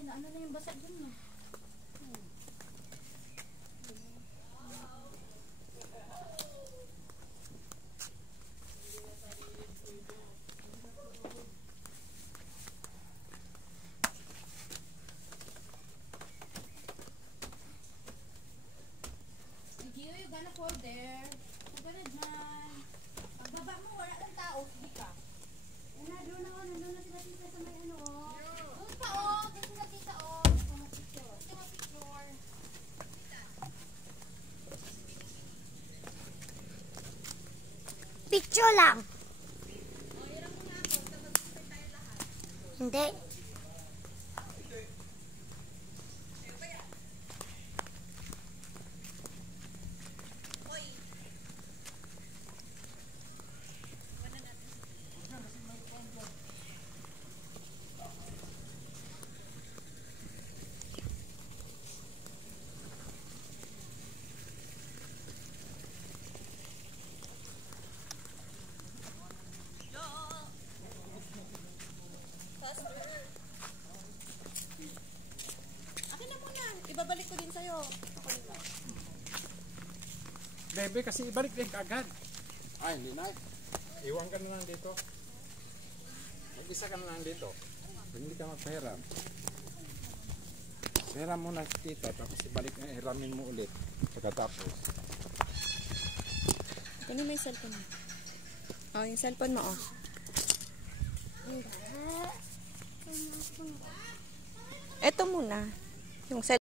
Ay, naano na yung basag dun niya. You gonna fall there. Huwag ka na dyan. Pagbaba mo, wala lang tao. Hindi ka. Doon ako, nandun na sila tita sa may ano, oh. Doon pa, oh. Doon sila tita, oh. Picture. Picture lang. Hindi. Ibabalik ko din sa'yo. Bebe, kasi ibalik din agad. Ay, hindi na. Iwan ka na lang dito. Mag-isa ka na lang dito. Hindi ka magpahiram. Hiram mo na kita, tapos ibalik na, hiramin mo ulit. Pagkatapos. Ano may cellphone mo? Oh, yung cellphone mo, oh. Ito muna. Yung cellphone.